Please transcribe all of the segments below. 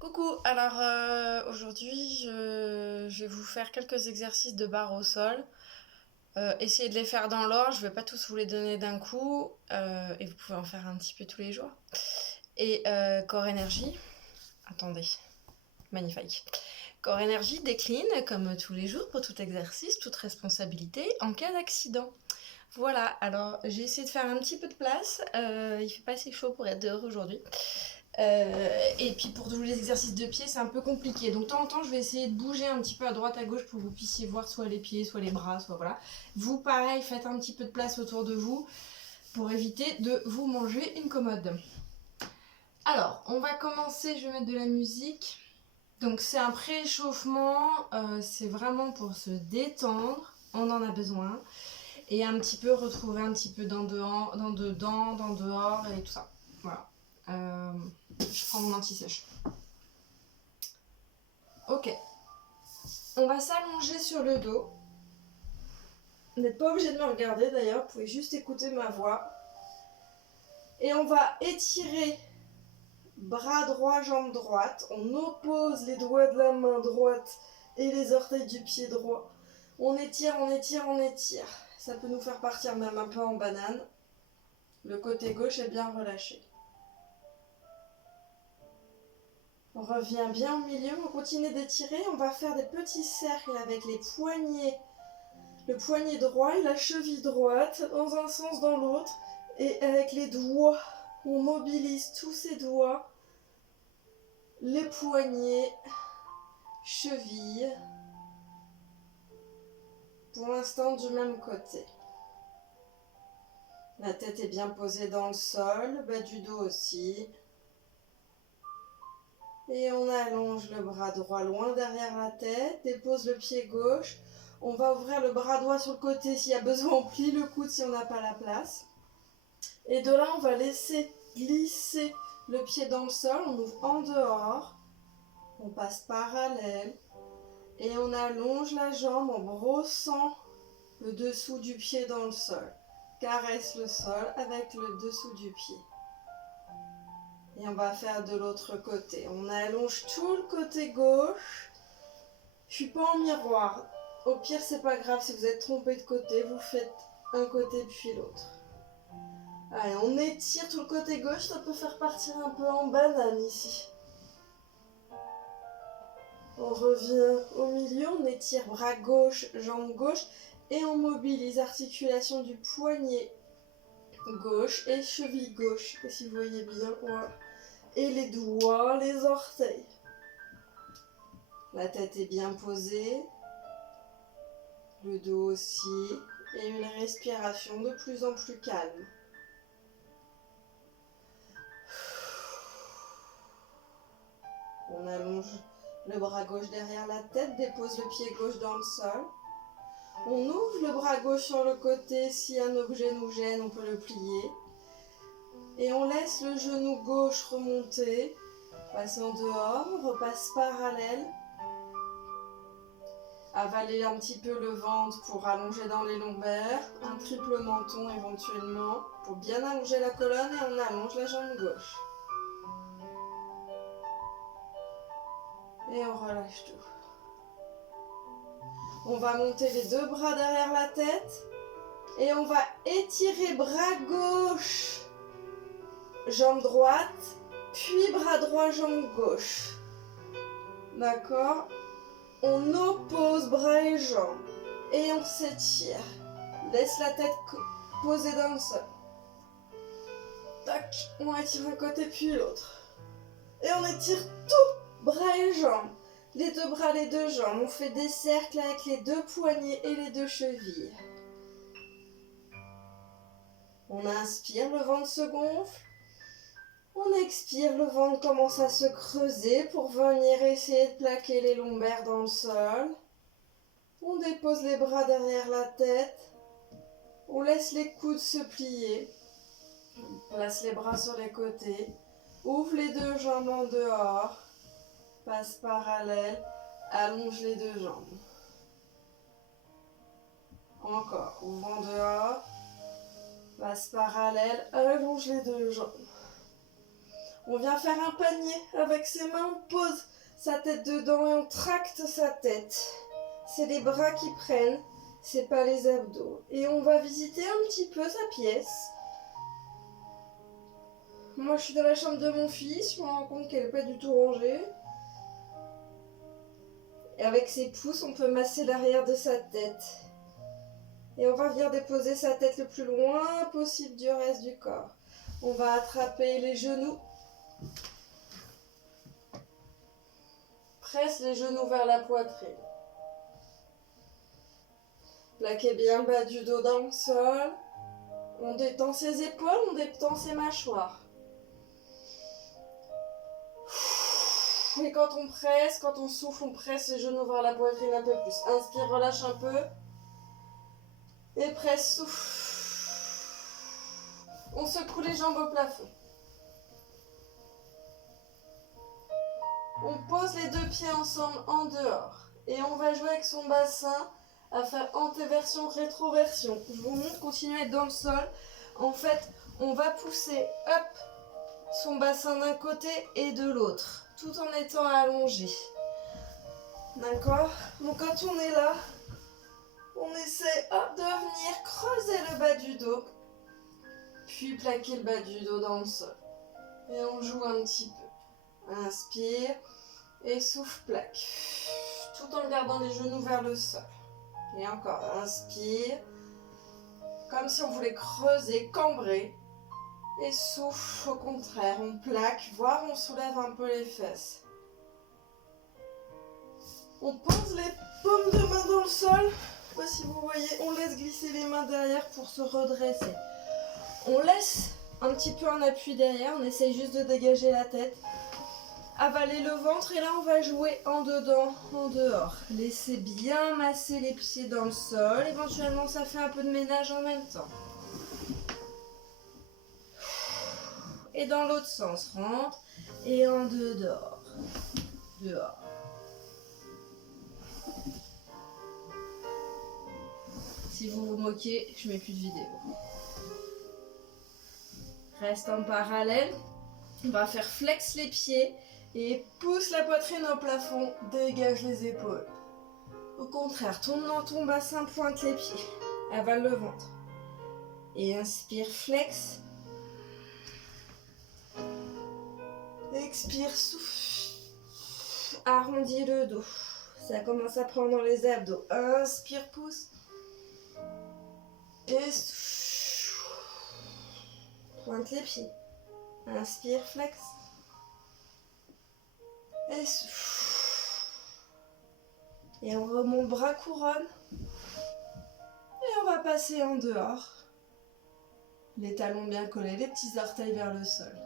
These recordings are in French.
Coucou, alors aujourd'hui je vais vous faire quelques exercices de barre au sol. Essayez de les faire dans l'ordre, je vais pas tous vous les donner d'un coup et vous pouvez en faire un petit peu tous les jours. Et corps énergie, attendez, magnifique. Corps énergie décline comme tous les jours pour tout exercice, toute responsabilité en cas d'accident. Voilà, alors j'ai essayé de faire un petit peu de place, il fait pas assez chaud pour être dehors aujourd'hui. Et puis pour tous les exercices de pied, c'est un peu compliqué. Donc de temps en temps, je vais essayer de bouger un petit peu à droite à gauche pour que vous puissiez voir soit les pieds, soit les bras, soit voilà. Vous, pareil, faites un petit peu de place autour de vous pour éviter de vous manger une commode. Alors, on va commencer, je vais mettre de la musique. Donc c'est un prééchauffement, c'est vraiment pour se détendre, on en a besoin. Et un petit peu retrouver un petit peu dans dedans, dans dehors et tout ça. Voilà. Je prends mon anti-sèche. Ok. On va s'allonger sur le dos. Vous n'êtes pas obligé de me regarder d'ailleurs, vous pouvez juste écouter ma voix. Et on va étirer bras droit, jambe droite. On oppose les doigts de la main droite et les orteils du pied droit. On étire, on étire, on étire. Ça peut nous faire partir même un peu en banane. Le côté gauche est bien relâché. On revient bien au milieu, on continue d'étirer. On va faire des petits cercles avec les poignets. Le poignet droit et la cheville droite, dans un sens, dans l'autre. Et avec les doigts, on mobilise tous ces doigts. Les poignets, chevilles. Pour l'instant, du même côté. La tête est bien posée dans le sol, le bas du dos aussi. Et on allonge le bras droit loin derrière la tête, dépose le pied gauche. On va ouvrir le bras droit sur le côté s'il y a besoin, on plie le coude si on n'a pas la place. Et de là, on va laisser glisser le pied dans le sol, on ouvre en dehors, on passe parallèle et on allonge la jambe en brossant le dessous du pied dans le sol. Caresse le sol avec le dessous du pied. Et on va faire de l'autre côté. On allonge tout le côté gauche. Je suis pas en miroir. Au pire, c'est pas grave si vous êtes trompé de côté, vous faites un côté puis l'autre. Allez, on étire tout le côté gauche, ça peut faire partir un peu en banane ici. On revient au milieu, on étire bras gauche, jambe gauche et on mobilise articulation du poignet gauche et cheville gauche, si vous voyez bien. Voilà. Et les doigts, les orteils. La tête est bien posée, le dos aussi, et une respiration de plus en plus calme. On allonge le bras gauche derrière la tête, dépose le pied gauche dans le sol. On ouvre le bras gauche sur le côté, si un objet nous gêne, on peut le plier. Et on laisse le genou gauche remonter, passer en dehors, on repasse parallèle. Avaler un petit peu le ventre pour allonger dans les lombaires, un triple menton éventuellement, pour bien allonger la colonne et on allonge la jambe gauche. Et on relâche tout. On va monter les deux bras derrière la tête et on va étirer bras gauche, jambe droite, puis bras droit, jambe gauche. D'accord? On oppose bras et jambes et on s'étire. Laisse la tête posée dans le sol. Tac, on étire un côté puis l'autre. Et on étire tout, bras et jambes. Les deux bras, les deux jambes. On fait des cercles avec les deux poignets et les deux chevilles. On inspire, le ventre se gonfle. On expire, le ventre commence à se creuser pour venir essayer de plaquer les lombaires dans le sol. On dépose les bras derrière la tête. On laisse les coudes se plier. On place les bras sur les côtés. Ouvre les deux jambes en dehors. Passe parallèle. Allonge les deux jambes. Encore. Ouvre en dehors. Passe parallèle. Allonge les deux jambes. On vient faire un panier. Avec ses mains, on pose sa tête dedans et on tracte sa tête. C'est les bras qui prennent, c'est pas les abdos. Et on va visiter un petit peu sa pièce. Moi, je suis dans la chambre de mon fils. Je me rends compte qu'elle n'est pas du tout rangée. Et avec ses pouces, on peut masser l'arrière de sa tête. Et on va venir déposer sa tête le plus loin possible du reste du corps. On va attraper les genoux. Presse les genoux vers la poitrine. Plaquez bien le bas du dos dans le sol. On détend ses épaules, on détend ses mâchoires. Et quand on presse, quand on souffle, on presse les genoux vers la poitrine un peu plus. Inspire, relâche un peu. Et presse, souffle. On secoue les jambes au plafond. On pose les deux pieds ensemble en dehors. Et on va jouer avec son bassin à faire antéversion, rétroversion. Je vous montre, continuez à être dans le sol. En fait, on va pousser son bassin d'un côté et de l'autre, tout en étant allongé. D'accord? Donc quand on est là, on essaie de venir creuser le bas du dos, puis plaquer le bas du dos dans le sol. Et on joue un petit peu. Inspire et souffle, plaque. Tout en gardant les genoux vers le sol. Et encore, inspire. Comme si on voulait creuser, cambrer. Et souffle, au contraire, on plaque, voire on soulève un peu les fesses. On pose les paumes de main dans le sol. Je sais pas si vous voyez, on laisse glisser les mains derrière pour se redresser. On laisse un petit peu un appui derrière, on essaye juste de dégager la tête. Avaler le ventre et là on va jouer en dedans, en dehors. Laissez bien masser les pieds dans le sol. Éventuellement ça fait un peu de ménage en même temps. Et dans l'autre sens, rentre et en dehors. Dehors. Si vous vous moquez, je mets plus de vidéo. Reste en parallèle. On va faire flex les pieds et pousse la poitrine au plafond. Dégage les épaules. Au contraire, tourne dans ton bassin, pointe les pieds. Avale le ventre. Et inspire, flex. Expire, souffle. Arrondis le dos. Ça commence à prendre dans les abdos. Inspire, pousse. Et souffle. Pointe les pieds. Inspire, flex. Et souffle. Et on remonte bras couronne. Et on va passer en dehors. Les talons bien collés, les petits orteils vers le sol.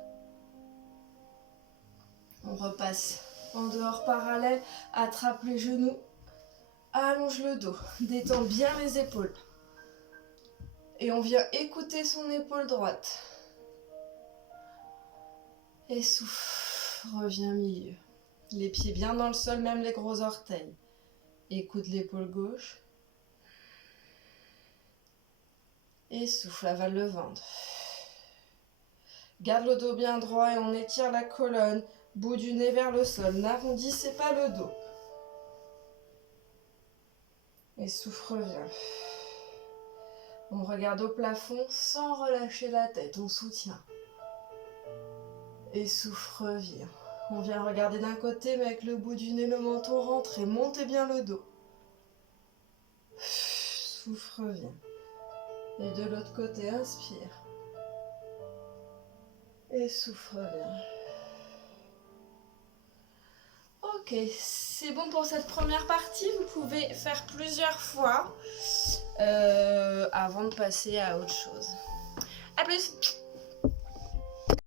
On repasse en dehors parallèle, attrape les genoux, allonge le dos, détend bien les épaules. Et on vient écouter son épaule droite. Et souffle, reviens milieu. Les pieds bien dans le sol, même les gros orteils. Écoute l'épaule gauche. Et souffle, avale le ventre. Garde le dos bien droit et on étire la colonne. Bout du nez vers le sol, n'arrondissez pas le dos. Et souffle, reviens. On regarde au plafond sans relâcher la tête, on soutient. Et souffle, reviens. On vient regarder d'un côté, mais avec le bout du nez, le menton rentre et montez bien le dos. Souffle, reviens. Et de l'autre côté, inspire. Et souffle, reviens. Ok, c'est bon pour cette première partie. Vous pouvez faire plusieurs fois avant de passer à autre chose. A plus!